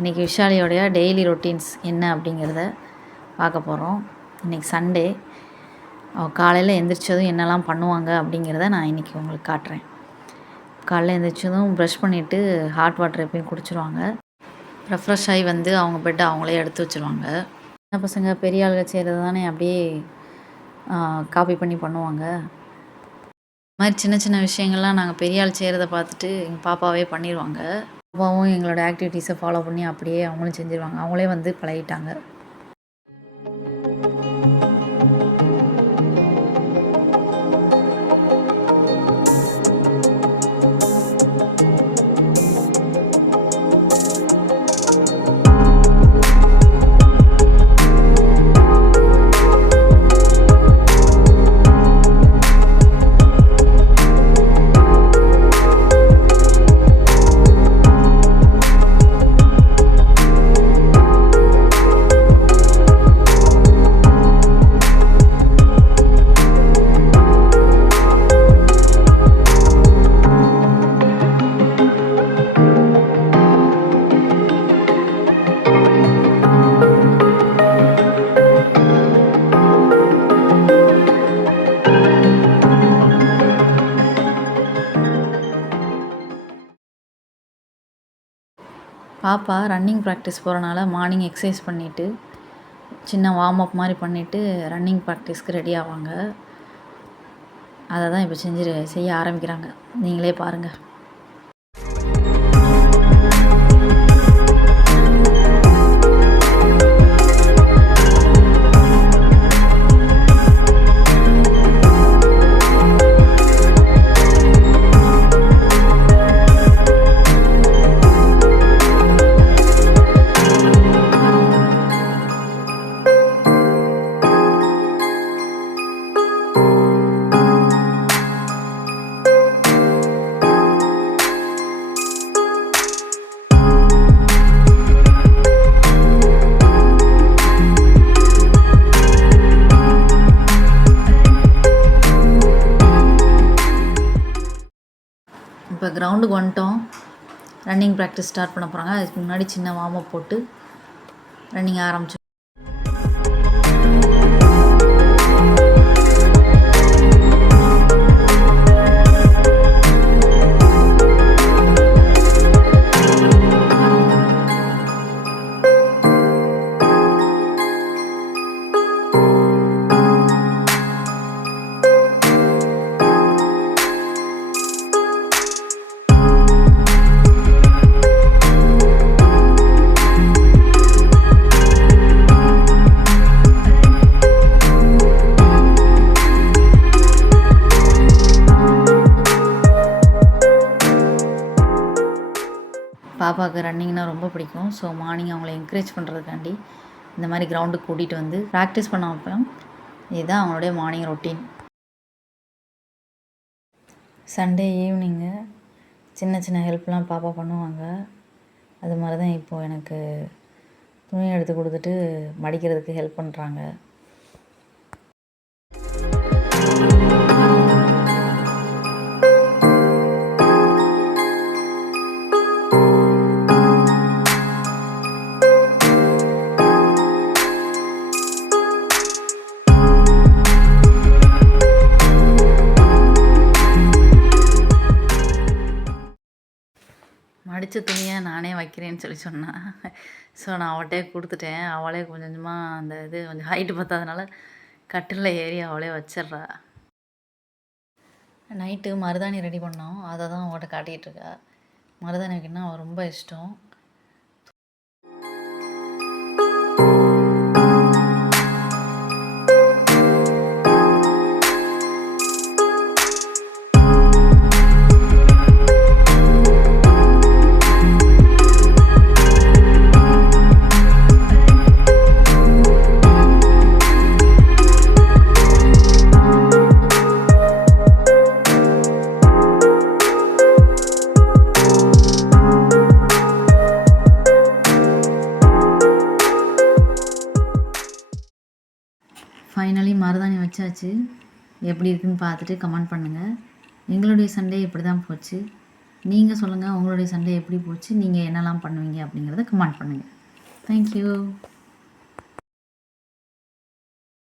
இன்றைக்கி விஷாலியோடைய daily routines என்ன அப்படிங்கிறத பார்க்க போகிறோம். இன்றைக்கி சண்டே. அவள் காலையில் எழுந்திரிச்சதும் என்னெல்லாம் பண்ணுவாங்க அப்படிங்கிறத நான் இன்றைக்கி உங்களுக்கு காட்டுறேன். காலையில் எழுந்திரிச்சதும் ப்ரஷ் பண்ணிவிட்டு ஹாட் வாட்டர் எப்பயும் குடிச்சிருவாங்க. ரெஃப்ரெஷ் ஆகி வந்து அவங்க பெட்டை அவங்களே எடுத்து வச்சுருவாங்க. சின்ன பசங்க பெரிய ஆளுகள் செய்கிறது தானே அப்படியே காப்பி பண்ணி பண்ணுவாங்க. இது மாதிரி சின்ன சின்ன விஷயங்கள்லாம் நாங்கள் பெரிய ஆள் செய்கிறத பார்த்துட்டு எங்கள் பாப்பாவே பண்ணிடுவாங்க. பாப்பாவும் எங்களோட ஆக்டிவிட்டீஸை ஃபாலோ பண்ணி அப்படியே அவங்களும் செஞ்சுருவாங்க. அவங்களே வந்து பழகிட்டாங்க. பாப்பா ரன்னிங் ப்ராக்டிஸ் போகிறனால மார்னிங் எக்ஸசைஸ் பண்ணிவிட்டு சின்ன வார்ம் அப் மாதிரி பண்ணிவிட்டு ரன்னிங் ப்ராக்டிஸ்க்கு ரெடி ஆவாங்க. அதை தான் இப்போ செய்ய ஆரம்பிக்கிறாங்க. நீங்களே பாருங்கள். இப்போ கிரவுண்டுக்கு வந்துட்டோம். ரன்னிங் ப்ராக்டிஸ் ஸ்டார்ட் பண்ண போகிறாங்க. அதுக்கு முன்னாடி சின்ன வார்ம் அப் போட்டு ரன்னிங் ஆரம்பிச்சோம். பாப்பாவுக்கு ரன்னிங்னால் ரொம்ப பிடிக்கும். ஸோ மார்னிங் அவங்கள என்கரேஜ் பண்ணுறதுக்காண்டி இந்த மாதிரி கிரவுண்டுக்கு கூட்டிகிட்டு வந்து ப்ராக்டிஸ் பண்ண வைப்பேன். இதுதான் அவங்களுடைய மார்னிங் ரொட்டீன். சண்டே ஈவினிங்கு சின்ன சின்ன ஹெல்ப்லாம் பாப்பா பண்ணுவாங்க. அது மாதிரி தான் இப்போது எனக்கு துணி எடுத்து கொடுத்துட்டு மடிக்கிறதுக்கு ஹெல்ப் பண்ணுறாங்க. மடித்த துணியை நானே வைக்கிறேன்னு சொன்னான். ஸோ நான் அவள்கிட்டே கொடுத்துட்டேன். அவளே கொஞ்சம் கொஞ்சமாக அந்த கொஞ்சம் ஹைட்டு பத்தாதனால கட்டிலில் ஏறி அவளே வச்சிட்றா. நைட்டு மருதாணி ரெடி பண்ணோம். அதை தான் அவங்கள்ட்ட காட்டிகிட்ருக்கா. மருதாணி வைக்கணும்னா அவள் ரொம்ப இஷ்டம். ஃபைனலி மருதாணி வச்சாச்சு. எப்படி இருக்குதுன்னு பார்த்துட்டு கமெண்ட் பண்ணுங்கள். எங்களுடைய சண்டே இப்படி தான் போச்சு. நீங்கள் சொல்லுங்கள் உங்களுடைய சண்டே எப்படி போச்சு, நீங்கள் என்னெல்லாம் பண்ணுவீங்க அப்படிங்கிறத கமெண்ட் பண்ணுங்கள். தேங்க்யூ.